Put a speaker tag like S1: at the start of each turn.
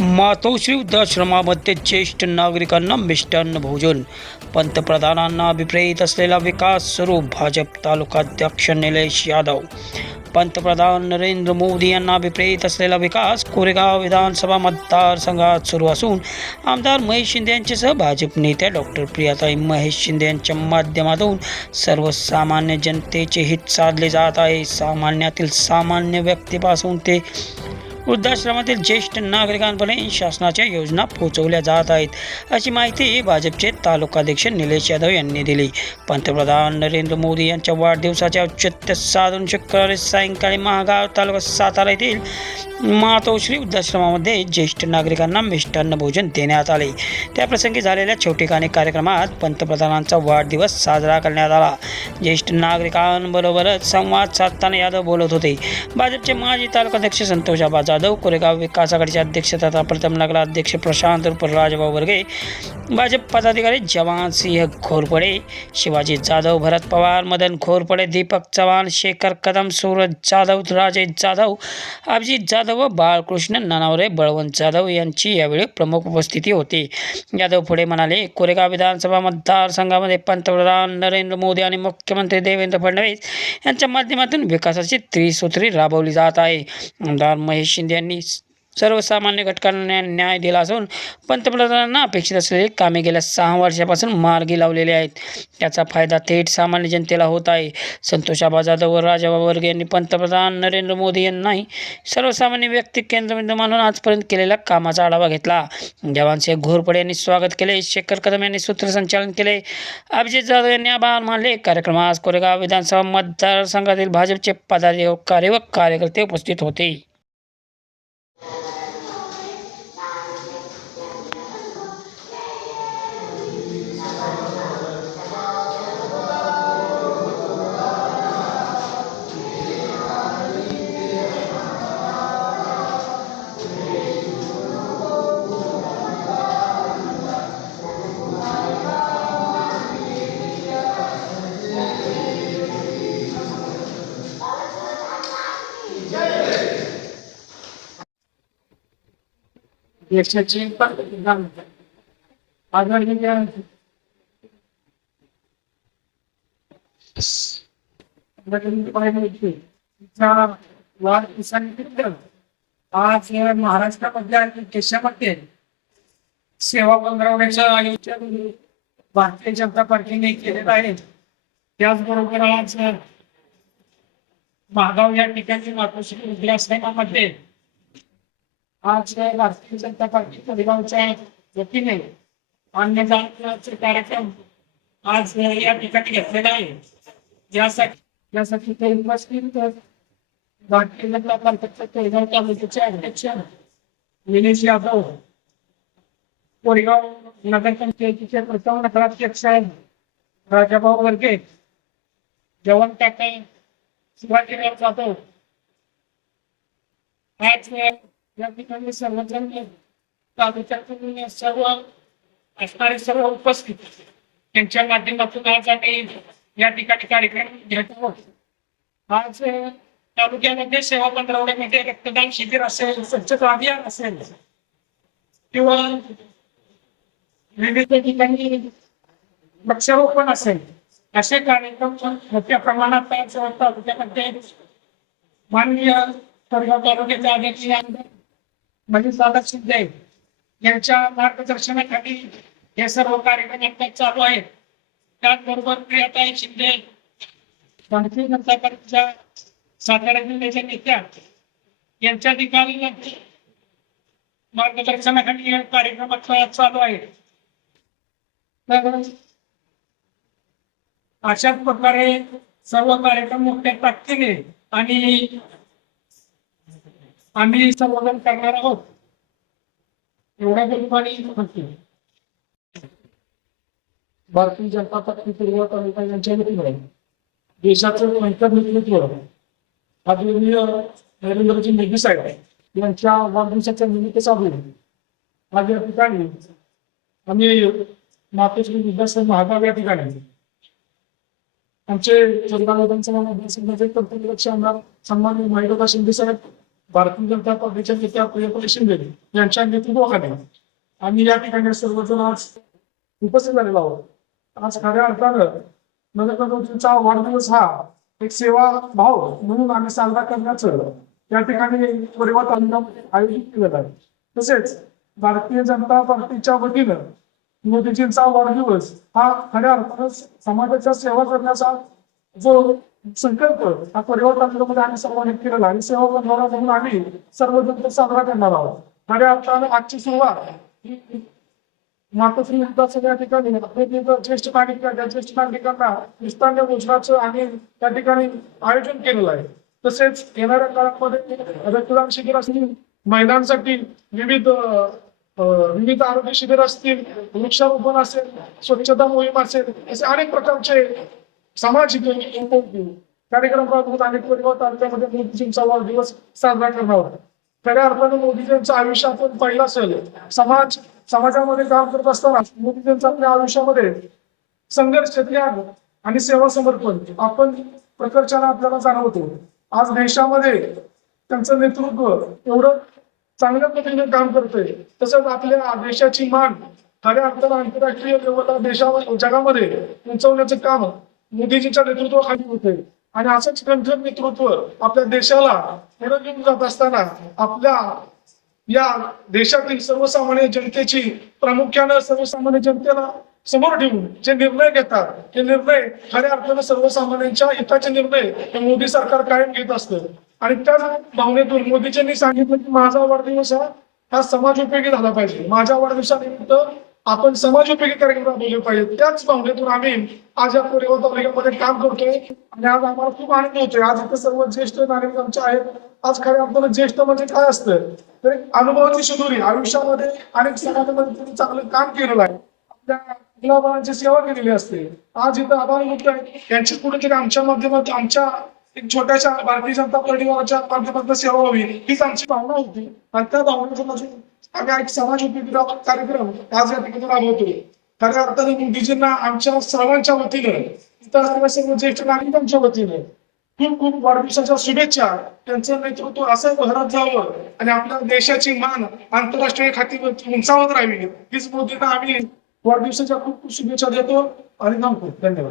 S1: मातोश्री वृद्धाश्रमामध्ये ज्येष्ठ नागरिकांना मिष्टान्न भोजन. पंतप्रधानांना अभिप्रेत असलेला विकास स्वरूप भाजप तालुकाध्यक्ष निलेश यादव. पंतप्रधान नरेंद्र मोदी यांना अभिप्रेत असलेला विकास कोरेगाव विधानसभा मतदारसंघात सुरू असून आमदार महेश शिंदे यांच्यासह भाजप नेत्या डॉक्टर प्रियाताई महेश शिंदे यांच्या माध्यमातून सर्वसामान्य जनतेचे हित साधले जात आहे. सामान्यातील सामान्य व्यक्तीपासून ते वृद्धाश्रमातील ज्येष्ठ नागरिकांपर्यंत शासनाच्या योजना पोहोचवल्या जात आहेत. अशी माहिती भाजपचे तालुकाध्यक्ष निलेश यादव यांनी दिली. पंतप्रधान नरेंद्र मोदी यांच्या वाढदिवसाचे औचित्य साधून शुक्रवारी सायंकाळी महागाव तालुका सातारा येथील मातोश्री वृद्धाश्रमामध्ये ज्येष्ठ नागरिकांना मिष्टान्न भोजन देण्यात आले. त्याप्रसंगी झालेल्या छोटेखानी कार्यक्रमात पंतप्रधानांचा वाढदिवस साजरा करण्यात आला. ज्येष्ठ नागरिकांबरोबरच संवाद साधताना यादव बोलत होते. भाजपचे माजी तालुकाध्यक्ष संतोष आबा जाधव कोरेगाव विकास आघाडीचे अध्यक्ष तथा प्रथम नगराध्यक्ष प्रशांत उर्फ राजभाऊ वर्गे भाजप पदाधिकारी जवान सिंह घोरपडे शिवाजी जाधव भरत पवार मदन घोरपडे दीपक चव्हाण शेखर कदम सूरज जाधव राजेश जाधव अभिजित जाधव व बाळकृष्ण नानावरे बळवंत जाधव यांची यावेळी प्रमुख उपस्थिती होती. यादव पुढे म्हणाले कोरेगाव विधानसभा मतदारसंघामध्ये पंतप्रधान नरेंद्र मोदी आणि मुख्यमंत्री देवेंद्र फडणवीस यांच्या माध्यमातून विकासाची त्रिसूत्री राबवली जात आहे. आमदार महेश शिंदे यांनी सर्वसामान्य घटकांना न्याय दिला असून पंतप्रधानांना अपेक्षित असलेली कामे गेल्या सहा वर्षापासून मार्गी लावलेली आहेत. त्याचा फायदा थेट सामान्य जनतेला होत आहे. संतोषाबा जाधव व राजाबा वर्ग यांनी पंतप्रधान नरेंद्र मोदी यांनाही सर्वसामान्य व्यक्ती केंद्रबिंदू मानून आजपर्यंत केलेल्या कामाचा आढावा घेतला. जवानसिंह घोरपडे यांनी स्वागत केले. शेखर कदम यांनी सूत्रसंचालन केले. अभिजित जाधव यांनी आभार मानले. कार्यक्रमात कोरेगाव विधानसभा मतदारसंघातील भाजपचे पदाधिकारी व कार्यकर्ते उपस्थित होते.
S2: देशाची आज महाराष्ट्रामध्ये देशामध्ये सेवा पंधरवड्याचं भारतीय जनता पार्टीने केलेलं आहे. त्याचबरोबर आज महागाव या ठिकाणी मातोश्री विद्याश्रमामध्ये आज भारतीय जनता पार्टी कोरेगावच्या वतीने अन्नदानाचे कार्यक्रम आज या ठिकाणी घेतलेला आहे. ज्यासाठी यासाठी ते उपस्थित भारतीय जनता पार्टीचे कोरेगाव तालुक्याचे अध्यक्ष विनेश यादव कोरेगाव नगरपंचायतीचे प्रथम नगराध्यक्ष राजाभाऊ वर्गे जवान टाके शिवाजीराव जाधव. आज या ठिकाणी सर्वजण तालुक्यातून सर्व असणारे सर्व उपस्थित त्यांच्या माध्यमातून आज आम्ही या ठिकाणी कार्यक्रम घेत आहोत. आज अ, तालुक्यामध्ये सेवा पंधरवड्यामध्ये रक्तदान शिबिर असेल स्वच्छता अभियान असेल किंवा विविध ठिकाणी वृक्षारोपण असेल असे कार्यक्रम मोठ्या प्रमाणात तालुक्यामध्ये माननीय कोरेगाव तालुक्याचे अध्यक्ष म्हणजे दादा शिंदे यांच्या मार्गदर्शनाखाली हे सर्व कार्यक्रम आता चालू आहेत. त्याचबरोबर प्रियाताई शिंदे भारतीय जनता पार्टीच्या सातारा जिल्ह्याच्या नेत्या यांच्या देखील मार्गदर्शनाखाली हे कार्यक्रम चालू आहे तर अशाच प्रकारे सर्व कार्यक्रम मोठ्या ताकदीने आणि आम्ही सर्वजण करणार आहोत. एवढ्या गरिबांनी भारतीय जनता पार्टी पूर्व तालुका यांच्या वतीने देशाचं नैतिक नेतृत्व आदरणीय नरेंद्रजी मोदी साहेब यांच्या वाढदिवसाच्या निमित्त साधून आज या ठिकाणी आम्ही मातोश्री विद्याश्रम महागाव या ठिकाणी आमचे जळगाव विधानसभा मतदारसंघाचे कर्तव्य लक्ष आमदार सन्माननीय महिला शिंदे साहेब
S3: भारतीय जनता पार्टीच्या नेत्या प्रियंका शिंदे यांच्या नेतृत्वाखाली आम्ही या ठिकाणी सर्वजण आज उपस्थित झालेलो आहोत. आज खऱ्या अर्थानं नरेंद्र वाढदिवस हा एक सेवा भाव म्हणून आम्ही साजरा करण्याचं या ठिकाणी परिवार तालुक्यामध्ये आयोजित केलेलं आहे. तसेच भारतीय जनता पार्टीच्या वतीनं मोदीजींचा वाढदिवस हा खऱ्या अर्थानं समाजाच्या सेवा करण्याचा जो संकल्प. हा परिवर्तनामध्ये आम्ही सर्वांनी केलेला आणि सेवा बनवणार म्हणून आम्ही सर्वजण साजरा करणार आहोत. खऱ्या अर्थानं आजची सुरुवात ही मातोश्री युद्धाचं या ठिकाणी ज्येष्ठ नागरिक ज्येष्ठ नागरिकांना विस्तार भोजनाचं आणि त्या ठिकाणी आयोजन केलेलं आहे. तसेच येणाऱ्या काळामध्ये रक्तदान शिबिर असतील महिलांसाठी विविध विविध आरोग्य शिबिर असतील वृक्षारोपण असेल स्वच्छता मोहीम असेल असे अनेक प्रकारचे सामाजिक कार्यक्रम राबवून अनेक परिवार तालुक्यामध्ये मोदीजींचा वाढदिवस साजरा करणार खऱ्या अर्थाने मोदीजींचं आयुष्य आपण पाहिलं असेल समाज समाजामध्ये काम करत असताना मोदीजींचा आपल्या आयुष्यामध्ये संघर्ष त्याग आणि सेवा समर्पण आपण प्रकर्षाने आपल्याला जाणवतो. आज देशामध्ये त्यांचं नेतृत्व एवढं चांगल्या पद्धतीने काम करतोय. तसंच आपल्या देशाची मान खऱ्या अर्थानं आंतरराष्ट्रीय लेवलला देशावर जगामध्ये उंचवण्याचं काम मोदीजींच्या नेतृत्वाखाली होते. आणि असंच कणखर नेतृत्व आपल्या देशाला पुढे घेऊन जात असताना आपल्या या देशातील सर्वसामान्य जनतेची प्रामुख्यानं सर्वसामान्य जनतेला समोर ठेवून जे निर्णय घेतात हे निर्णय खऱ्या अर्थानं सर्वसामान्यांच्या हिताचे निर्णय हे मोदी सरकार कायम घेत असतं. आणि त्याच भावनेतून मोदीजींनी सांगितलं की माझा वाढदिवस हा हा समाज उपयोगी झाला पाहिजे. माझ्या वाढदिवसानिमित्त आपण समाज उपयोगी कार्यक्रम राबवले पाहिजे त्याच भावनेतून आम्ही आज या परिवार तालुक्यामध्ये काम करतोय. आणि आज आम्हाला खूप आनंद होतोय. आज इथे सर्व ज्येष्ठ नागरिक आमचे आहेत. आज खऱ्या अर्थानं ज्येष्ठ म्हणजे काय असतं? तर अनुभवाची शिदोरी आयुष्यामध्ये अनेक समाजामध्ये तुम्ही चांगलं काम केलेलं आहे. आपल्या मुलाबाळांची सेवा केलेली असते. आज इथं आभार मुक्त आहेत यांची कुठेतरी आमच्या माध्यमातून आमच्या एक छोट्याशा भारतीय जनता परिवाराच्या माध्यमातून सेवा व्हावी हीच आमची भावना होती. आणि त्या भावनेतून आम्ही एक समाज उपयोगी कार्यक्रम आज या ठिकाणी राबवतोय खऱ्या अर्थाने मोदीजींना आमच्या सर्वांच्या वतीनं इतर सर्व सर्व ज्येष्ठ नागरिकांच्या वतीनं खूप खूप वाढदिवसाच्या शुभेच्छा. त्यांचं नेतृत्व असं भरत जावं आणि आपल्या देशाची मान आंतरराष्ट्रीय खाती उंचावत राहावी. हीच मोदींना आम्ही वाढदिवसाच्या खूप खूप शुभेच्छा देतो आणि थांबतो. धन्यवाद.